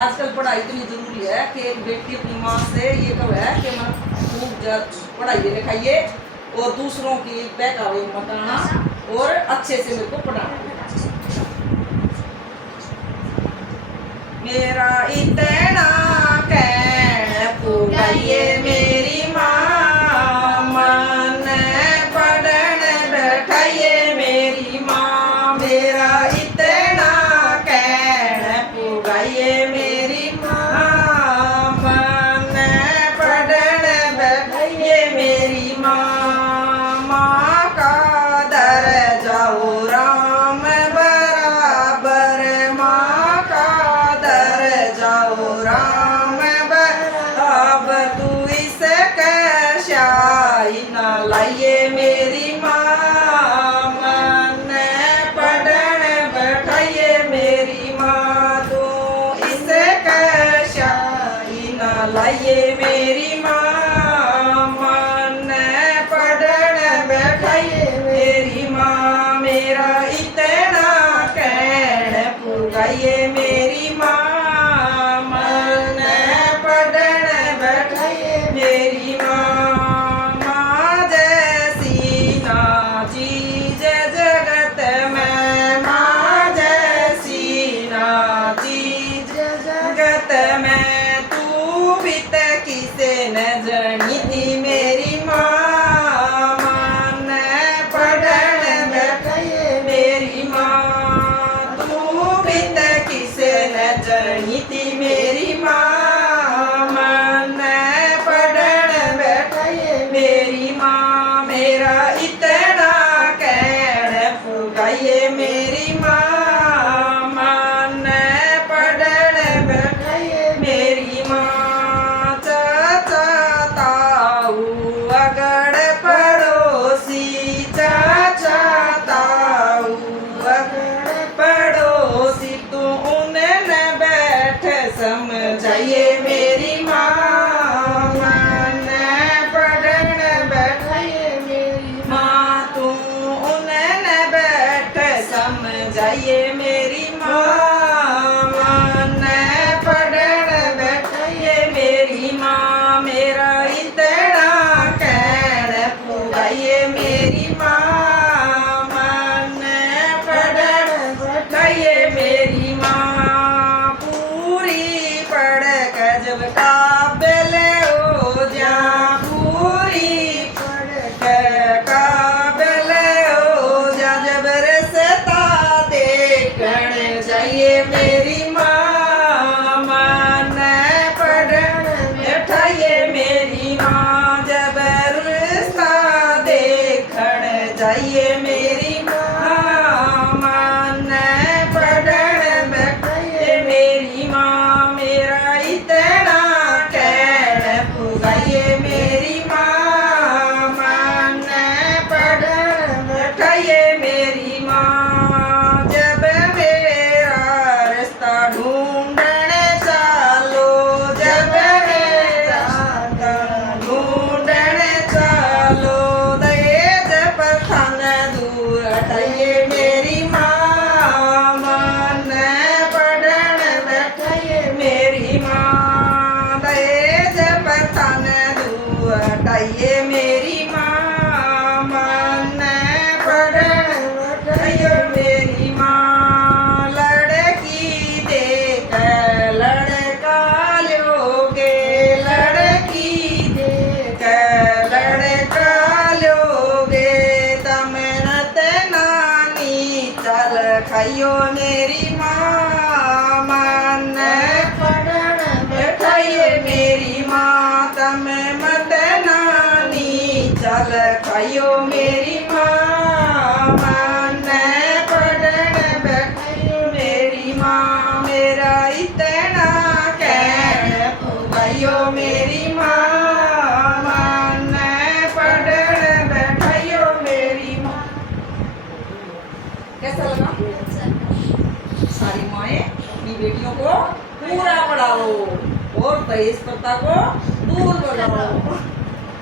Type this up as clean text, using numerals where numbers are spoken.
आजकल पढ़ाई इतनी जरूरी है कि एक बेटी अपनी माँ से ये कब है कि मैं खूब पढ़ाइए लिखाइए और दूसरों की बहकावे मताना और अच्छे से मेरे को पढ़ाना। मेरा इतना कहना पुगाइए मेरी माँ, मन पढ़न बैठाइए मेरी माँ। मेरा इतना कहना पुगाइए मेरी माँ, मन पढ़न बैठाइए मेरी माँ। माँ का दर्जा हो राम बराबर, माँ का दर्जा हो राम बराबर। तू इसका शाही ना लाइए मेरी माँ, मन पढ़न बैठाइए मेरी माँ। तू इसका शाही ना लाइए मेरी माँ, मन पढ़न बैठाइए मेरी माँ। मेरा इतना कहना पुगाइए मेरी माँ, मन पढ़न बैठाइए मेरी माँ। माँ जैसी ना चीज जगत में, माँ जैसी ना चीज जगत में। तू भी त किसे न जनी थी मेरी माँ, मन पढ़न बैठाइए मेरी माँ। तू भी त किसे न जनी थी मेरी माँ, मन पढ़न बैठाइए मेरी माँ। मेरा इतना कहना पुगाइए मेरी माँ, मन पढ़न बैठाइए मेरी माँ। चाचा ताऊ अगड़ पड़ोसी, चाचा ताऊ अगड़ पड़ोसी। तू उन्हें न बैठ समझाइए मेरी माँ, मन पढ़न बैठाइए मेरी माँ। तू उन्हें न बैठ समझाइए मेरी माँ, मन पढ़न बैठाइए मेरी माँ। मेरा इतना कहना पुगाइए मेरी माँ, मन पढ़न बैठाइए मेरी माँ। पूरी पढ़ के जब काबिल हो जा, पूरी पढ़ के काबिल हो जा। जब रसता देखने जाइए मेरी माँ, मन पढ़न बैठाइए मेरी माँ। जब रसता देखने जाइए मेरी माँ, मन पढ़न बैठाइए मेरी माँ। मेरा इतना कहना पुगाइए मेरी माँ, मन पढ़न बैठाइए मेरी माँ। जब मेरा रास्ता ढूंढने चालो, जब मेरा रास्ता ढूंढने चालो। दहेज प्रथान दूर हटाइए मेरी माँ, मन पढ़न बैठाइए मेरी माँ। दहेज प्रथान दूर हटाइए मेरी माँ, मन पढ़न बैठाइए मेरी माँ। लड़की देख लड़का लोगे, लड़की देख लड़का लोगे। तमनत नानी चल खाइयो मेरी माँ, मन पढ़न बैठाइए मेरी माँ। तम मत नानी चल खाइयो मेरी माँ, मन पढ़न बैठाइए मेरी माँ। मेरा इतना कहना पुगाइयो मेरी माँ, मन पढ़न बैठाइयो मेरी माँ। कैसा लगा? सारी माएँ अपनी बेटियों को पूरा पढ़ाओ और दहेज प्रथा को दूर भगाओ।